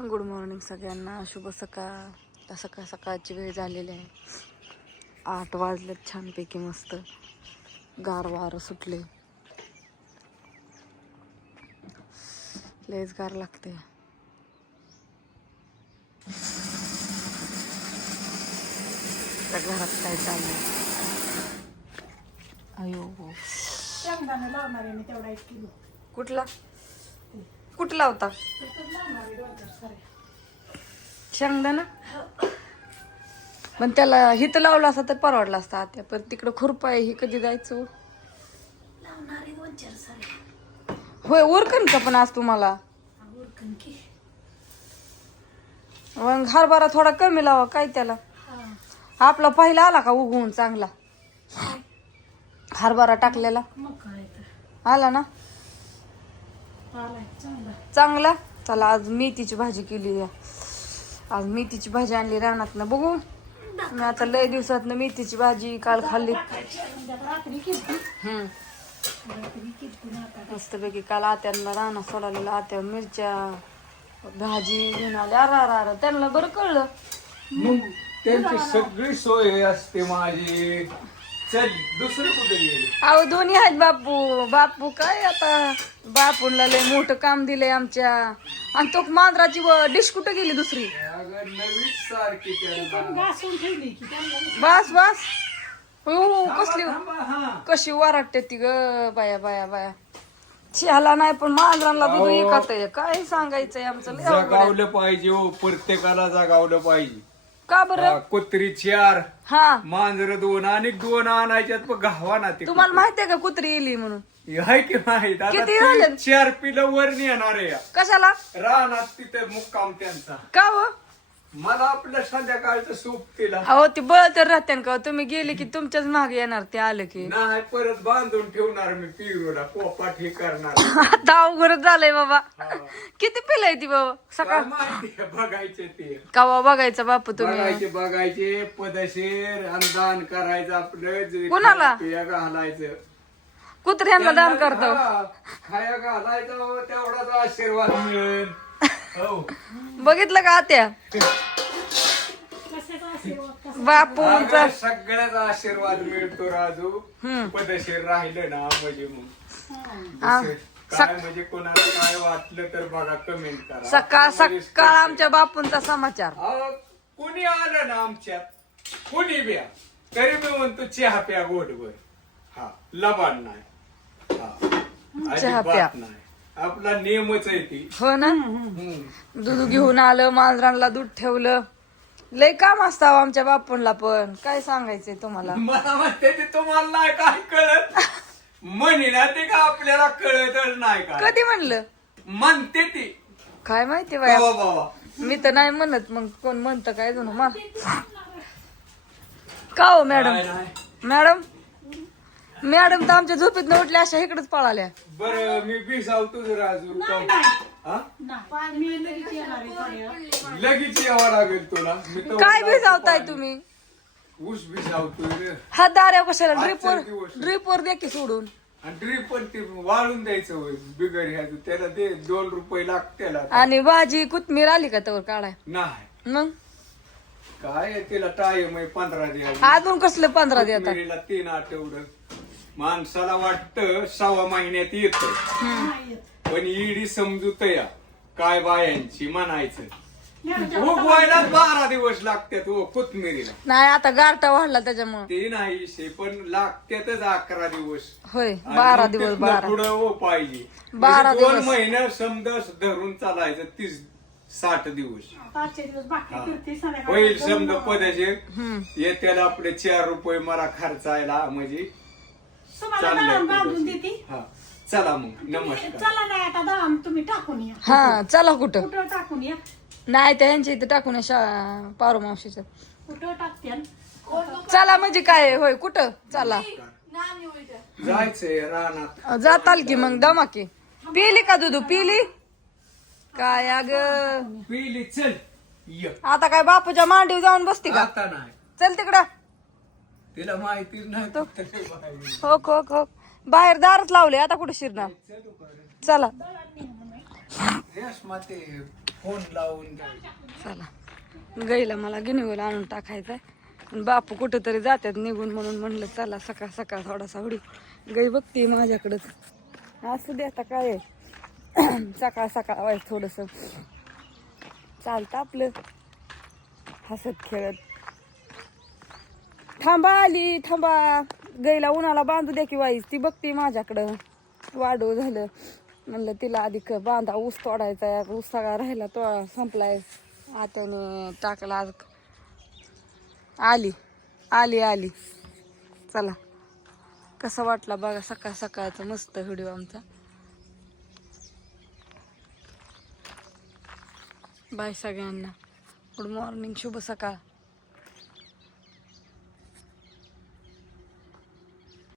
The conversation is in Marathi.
गुड मॉर्निंग सगळ्यांना, शुभ सकाळ. सकाळ सकाळची वेळ झालेली आहे. 8 वाजलेत. छानपैकी मस्त गार वारं सुटले. लयच गार लागते. घरात काय चाललंय? अयो शेंगदाणा लावणार आहे मी तेवढा 1 किलो. कुठला होता लावणार आहे 2-4 सारे. शेंगदाणा? पण त्याला हित लावला असता तर परवडला असता. आता पण तिकडं खुरपा आहे, ही कधी जायचं? लावणार आहे 2-4 सारे. होय, उरकन का पण आज तुम्हाला? उरकन की. मग हरभरा थोडा कमी लावा, काय त्याला. आपला पहिला आला का उगवून चांगला हरभरा टाकलेला? मग काय तर आला ना आलाय चांगला. चला, आज मेथीची भाजी केली. आज मेथीची भाजी आणली रानात ना. बघू, मी आता लय दिवसात ना मेथीची भाजी काल खाल्ली. रात्री किती मस्तपैकी काल आत्यांना रानात सोडलेला. आत्या मिरच्या भाजी घेऊन आल्या. अरा त्यांना बरं कळलं. मग त्यांची सगळी सोय असते माझी. चल, दुसरं कुठे गेले? अहो, दोन्ही आहेत बापू काय आता. बापूला लय मोठं काम दिलंय आमच्या. आणि तो मांजराची डिश कुठे गेली दुसरी? अगं नवीच सारखी त्यांना. घासून ठेवली की त्यांना. बस हो, कसली हा. कशी वराटते ती ग. बाया चिहाला नाही पण मांजरांना दूध विकत आहे. काय सांगायचंय आमचं. लय अवघड आहे. जगावलं पाहिजे हो, प्रत्येकाला जगावलं पाहिजे. का बरं? कुत्री 4, हा, मांजर 2 आणि 2 आणायच्यात पण घावा ना ते. तुम्हाला माहितीये का कुत्री येली म्हणून? हाय की माहित? आता किती झाले? 4 पिलं वर येणार आहे. कशाला? रानात तिथे मुक्काम त्यांचा. का हो? मला आपलं संध्याकाळचं सूप केला. अहो, ती बळ तर राहते का? तुम्ही गेले की तुमच्याच मागे येणार ते आलं की. नाही, परत बांधून ठेवणार मी पिरूला, पोपाट हे करणार. आता अवघडच झालंय बाबा. किती पिलंय ती बाबा सकाळ? काय माहिती बघायचे ते. कवा बघायचं बापू तुम्ही? बघायचे पदशीर अनुदान करायचं आपलं. कोणाला? पिया घालायचं, कुत्र्यांना दान करतो. खाया घालायचं, तेवढाच आशीर्वाद मिळेल. हो, बघितलं का आत्या? कशाचा आशीर्वाद कसा? बापूंचा अगं, सगळ्याचा आशीर्वाद मिळतो राजू. पदशीर राहिलं ना म्हणजे मग काय म्हणजे कोणाला काय वाटलं तर बघा, कमेंट करा. सकाळ आमच्या बापूंचा समाचार. कुणी आलं ना आमच्यात, कुणी ब्या, तरी मी म्हणतो चहा प्या गोडवर. हा, लबाड नाही. हा, चहा प्या. अजिबात नाही. आपला नियमच आहे ती. हो ना. दूध घेऊन आलं, मांजरांना दूध ठेवलं. लय काम असतं आमच्या बापूंला पण. काय सांगायचंय तुम्हाला? मला म्हणते ते तुम्हाला नाही काय कळत. म्हणी ना ते का आपल्याला कळतच नाही का? कधी म्हणलं? म्हणते ती. काय माहिती बाया. बाबा मी तर नाही म्हणत. मग कोण म्हणतं काय जणू मा. का हो मॅडम? मॅडम तर आमच्या झोपेत उठल्या अशा इकडेच पळाल्या. बरं, मी भिजावतो राजू. पाणी मी लगेच येणार आहे थोड्या. लगेच यावं लागेल तुला. मी तर काय भिजावताय तुम्ही? ऊस भिजावतोय रे. हात दाऱ्या कशाला? आजचा दिवस. ड्रिपवर दे की सोडून. आणि ड्रीप पण ते वाळून द्यायचं होय बिगर ह्याचं. त्याला ते 2 रुपये लागते त्याला. आणि भाजी कोथमीर आली का तवर काढाय? नाही, मग काय आहे, तिला टाइम आहे 15 दिवस. अजून कसलं 15 देतात? कोथिंबीरीला 3 आठवडं. माणसाला वाटतं 6 महिन्यात येत, नाही येत. पण ईडी समजूत या काय बायांची म्हणायचं. उगवायला 12 दिवस लागतात हो कोथमिरीला. नाही, आता गारटा वाढला त्याच्यामुळे. ते नाही शे, पण लागतातच 11 दिवस. होय, 12 दिवस. 12 पुढं हो पाहिजे. 12 2 दिवस. महिने समजा धरून चालायचं 30-60 दिवस. 5 दिवस बाकी हा. फिरते संध्याकाळी. होईल समजा पदाचे येत्याला आपले 4 रुपये मला खर्चायला म्हणजे तुम्हाला दळण बांधून देते. हा, चला मग नमस्कार. चला नाही आता दळण तुम्ही टाकून या. हा, चला. कुठं? कुठं टाकून या? नाही, त्यांच्या इथे टाकून पारू मावशीच्या. कुठं टाकते? चला म्हणजे काय? होय, कुठं चला? जायचंय रानात. जाताल की मग दमा की. पिली का दूध? पिली काय? अग पिली, चल ये. आता काय बापूच्या मांडीवर जाऊन बसती का? आता नाही, चल तिकडं. तिला माहितीच नाही. हो, बाहेर दारच लावले. आता कुठे शिरणार? चला. रेशमा ते फोन लावून चला गाईला मला गिनीवर आणून टाकायचंय. बापू कुठेतरी जातात निघून म्हणून म्हणलं चला सकाळ सकाळ थोडासा उडी. गाई बघते माझ्याकडंच. असू दे आता काय सकाळ सकाळ व्हायचं थोडंसं चालतं आपलं हसत खेळत. थांबा आली थांबा. गाईला उन्हाला बांधू द्या की वाईस. ती बघते माझ्याकडं. वाढव झालं म्हणलं तिला आधी बांधा. ऊस तोडायचा. ऊस सगळा राहिला तो संपलाय. आत्याने टाकला आज. आली आली आली. चला कसा वाटला बघा सकाळ सकाळचा मस्त व्हिडिओ आमचा. बाय सगळ्यांना. गुड मॉर्निंग शुभ सकाळ.